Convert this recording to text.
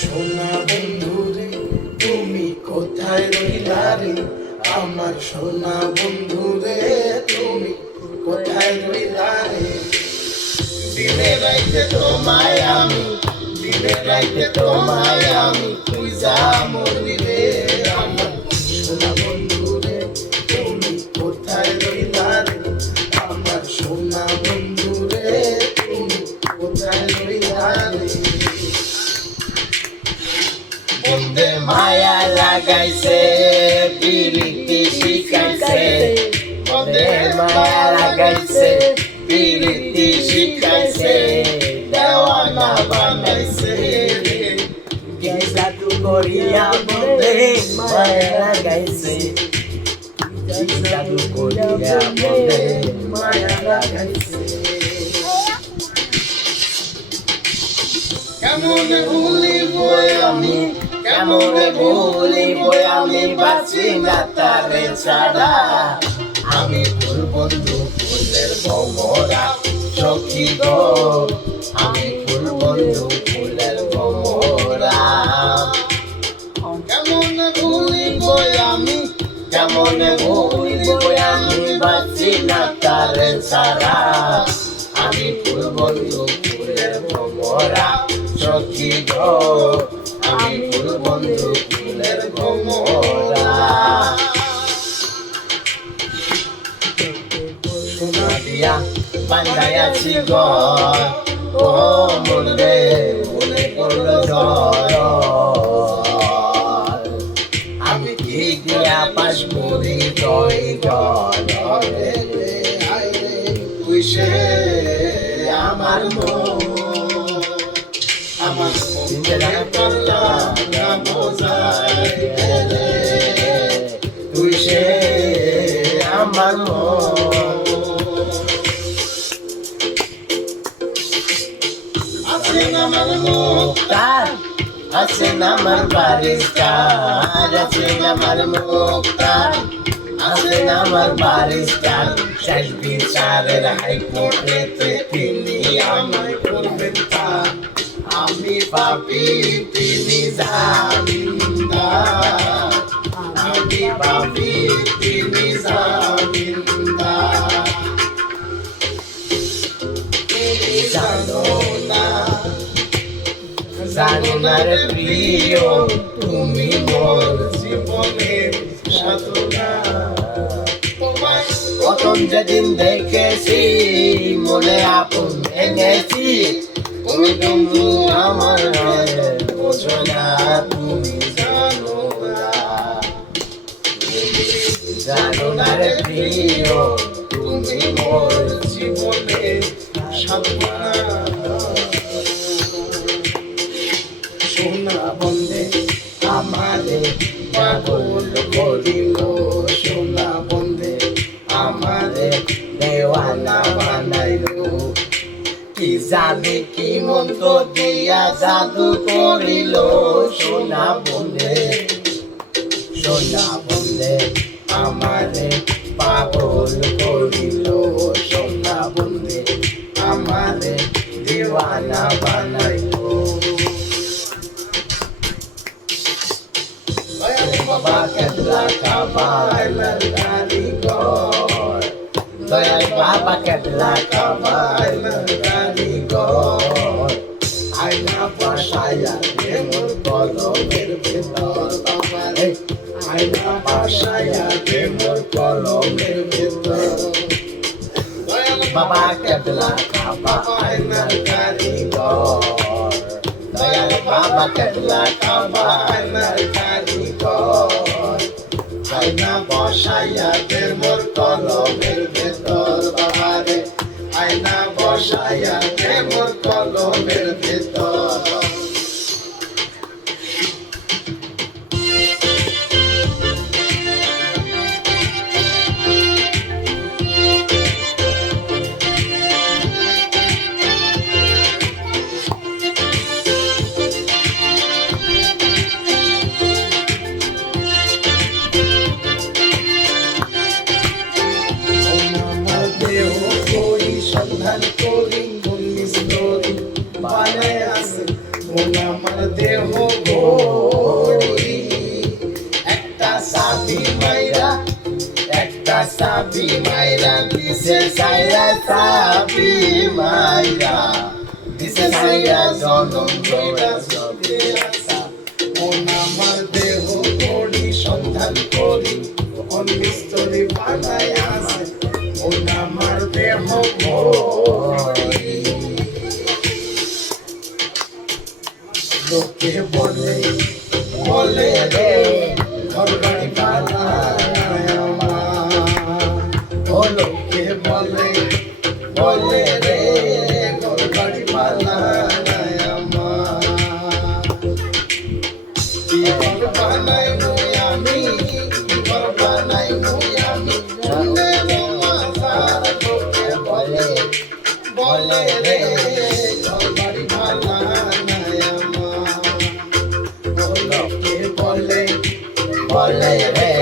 সোনা বন্ধু রে তুমি কোথায় রইলা রে, আমার সোনা বন্ধু রে তুমি কোথায় রইলা রে। দিনে রাইতে তোমায় আমি, দিনে রাইতে তোমায় আমি, তুই যা মরবি রে আমার সোনা বন্ধু রে তুমি কোথায় রইলা রে, আমার সোনা বন্ধু রে তুমি কোথায় রইলা রে। বন্ধে মায়া লাগাইছে পিরিতি শিখাইছে, বন্ধে মায়া লাগাইছে পিরিতি শিখাইছে, দেওয়ানা বানাইছে কি জাদু করিয়া বন্ধে মায়া লাগাইছে, কি জাদু করিয়া বন্ধে মায়া লাগাইছে। কেমন ভুলিব আমি, কেমন ভুলিব আমি, বাঁচি না তারে ছাড়া, আমি ফুল বন্ধু ফুলের ভমরা সখী গো, আমি ফুল বন্ধু ফুলের ভমরা। কেমন ভুলিব আমি, কেমন ভুলিব আমি, বাঁচি না তারে ছাড়া, আমি ফুল বন্ধু ফুলের ভমরা সখী গো, আমি ফুল বন্ধু ফুলের ভমরা। সোনা দিয়া বান্ধাইয়াছি ঘর, ও মনে মনে করলো ঝড়, আমি কি দিয়া পাশমুড়ি জয় জলে, তুই সে আমার মন, আমার মনে পারলাম না বোঝাইতে রে, তুই সে আমার মন। আছেন আমার মুক্তার, আছেন আমার বারিস্টার, আছেন আমার মুক্তার, আছেন আমার বারিস্টার, শেষ বিচারের হাইকোর্টে তিনি আমায় করবেন তার, আমি পাপি তিনি জামিনদার, আমি পাপি তিনি জামিনদার। জানো না, জানো না রে প্রিয়, তুমি মোর জীবনের সাধনা, তোমায় প্রথম যেদিন দেখেছি মনে আপন ভেঙেছি, তুমি বন্ধু আমার বোঝো না, তুমি জানো না, জানো না রে প্রিয়, তুমি মোর জীবনের সাধনা। সোনা বন্ধে আমারে পাগল করিল, সোনা বন্ধে আমারে দেওয়ানা বানাইল, কি জানি কি মন্ত্র দিয়া জাদু করিল, সোনা বন্ধে, সোনা বন্ধে আমারে পাগল করিল, সোনা বন্ধে আমারে দেওয়ানা বানাইল। বাবা কেবলা কাবাইলার কারিগর, দয়াল বাবা কেবলা কাবাইলার কারিগর, আয়না বসায়া দে মোর কলমের ভেতর, বাবারে আয়না বসায়া দে মোর কলমের ভেতর। বাবা কেবলা কাবাইলার কারিগর, দয়াল বাবা কেবলা কাবাইলার কারিগর, আয়না বসায়া দে মোর কলমের ভেতর, বাবারে আয়না বসায়া দে মোর কলমের ভেতর। মাইরা দিছে সাইয়া চাবি মাইরা দিছে সাইয়া জনম কইরা সবে আসা মন আমার দেহ করি সন্ধান করি অনিস্তরি বানায় আছে মন আমার দেহ করি লোকে বলে বলে রে ঘর বাড়ি বানায় আমার লোকে বলে বলে রে ঘর বাড়ি বানায় আমার কি ঘর বানাই মুই আমি কি ঘর বানাই মুই আমি শুনে মাথার লোকে বলে বলে রে ঘর বাড়ি বানায় আমার লোকে বলে বলে রে